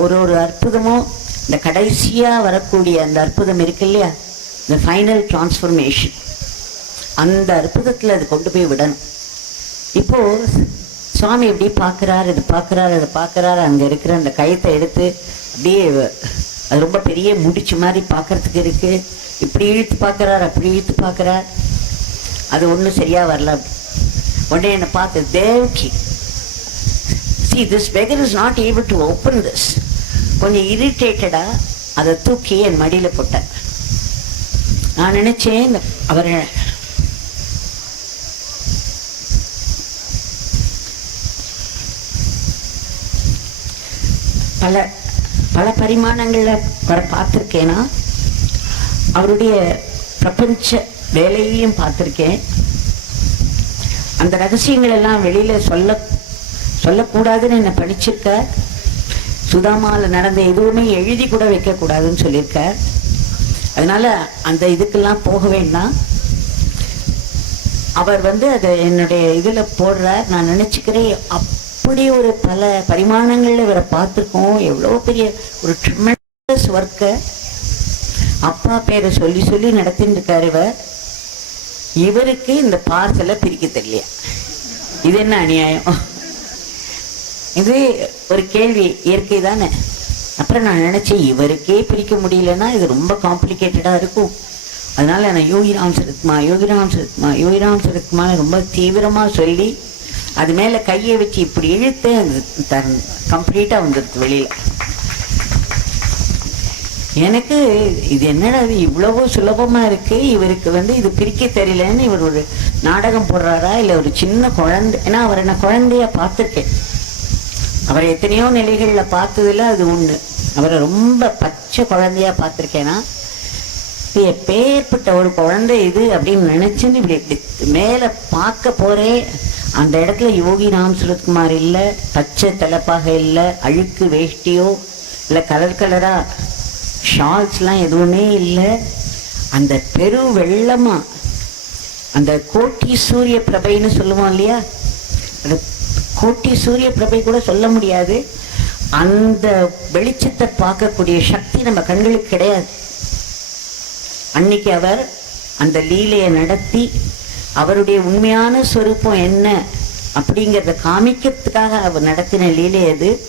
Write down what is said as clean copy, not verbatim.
ஒரு அற்புதமும் இந்த கடைசியா வரக்கூடிய அந்த அற்புதம் இருக்கு இல்லையா, இந்த ஃபைனல் டிரான்ஸ்ஃபர்மேஷன், அந்த அற்புதத்துல அது கொண்டு போய் விடணும். இப்போ சுவாமி எப்படி பார்க்குறாரு, இது பார்க்குறாரு, அதை பார்க்குறாரு. அங்கே இருக்கிற அந்த கயத்தை எடுத்து அப்படியே அது ரொம்ப பெரிய முடிச்சு மாதிரி பார்க்கறதுக்கு இருக்கு. இப்படி இழுத்து பார்க்குறாரு, அப்படி இழுத்து பார்க்குறார். அது ஒன்றும் சரியா வரல. உடனே என்னை பார்த்து, Devki, see this beggar is not able to open this. கொஞ்சம் இரிட்டேட்டடா அதை தூக்கி என் மடியில போட்டேன். நான் நினைச்சேன் அவர் பல பல பரிமாணங்கள்ல வர பார்த்திருக்கேனா, அவருடைய பிரபஞ்ச வேலையையும் பார்த்திருக்கேன். அந்த ரகசியங்கள் எல்லாம் வெளியில சொல்லக்கூடாதுன்னு என்ன படிச்சிருக்க. சுதாமால நடந்த எதுவுமே எழுதி கூட வைக்க கூடாதுன்னு சொல்லியிருக்க. அதனால அந்த இதுக்கெல்லாம் போக வேண்டாம். அவர் அதை என்னுடைய இதுல போடுறார். நான் நினைச்சுக்கிறேன், அப்படி ஒரு பல பரிமாணங்கள்ல இவரை பார்த்துருக்கோம். எவ்வளவு பெரிய ஒரு ட்ரெமெண்டஸ் ஒர்க்க அப்பா பேரை சொல்லி சொல்லி நடத்திட்டு இருக்காரு. இவருக்கு இந்த பார்சலை பிரிக்க தெரியலையா? இது என்ன அநியாயம்? இது ஒரு கேள்வி, இயற்கை தானே. அப்புறம் நான் நினைச்சேன், இவருக்கே பிரிக்க முடியலன்னா இது ரொம்ப காம்ப்ளிகேட்டடா இருக்கும். அதனால நான் யோகிராம் சரத்மா, யோகிராம் சரத்மா, யோகிராம் சரத்மான்னு ரொம்ப தீவிரமா சொல்லி அது மேல கையை வச்சு இப்படி இழுத்து அது கம்ப்ளீட்டா வந்துடுது வெளியில. எனக்கு இது என்னடா, இது இவ்வளவோ சுலபமா இருக்கு, இவருக்கு இது பிரிக்க தெரியலன்னு இவர் ஒரு நாடகம் போடுறாரா இல்ல ஒரு சின்ன குழந்தை? ஏன்னா அவரை நான் குழந்தைய பார்த்துருக்கேன். அவரை எத்தனையோ நிலைகள்ல பார்த்ததுல அது உண்டு. அவரை ரொம்ப பச்சை குழந்தையா பார்த்திருக்கேன்னா, எப்பேற்பட்ட ஒரு குழந்தை இது அப்படின்னு நினைச்சுன்னு இப்படி மேல பார்க்க போறேன். அந்த இடத்துல யோகி ராம் சுரத்குமார் இல்ல, பச்சை தலைப்பாக இல்ல, அழுக்கு வேஷ்டியோ இல்ல கலர் கலரா ஷால்ஸ் எல்லாம் எதுவுமே இல்லை. அந்த பெரு வெள்ளமா அந்த கோட்டி சூரிய பிரபைன்னு சொல்லுவோம் இல்லையா, அந்த கோட்டி சூரிய பிரபை கூட சொல்ல முடியாது. அந்த வெளிச்சத்தை பார்க்கக்கூடிய சக்தி நம்ம கண்களுக்கு கிடையாது. அன்னைக்கு அவர் அந்த லீலையை நடத்தி அவருடைய உண்மையான ஸ்வரூபம் என்ன அப்படிங்கிறத காமிக்கிறதுக்காக அவர் நடத்தின லீலை அது.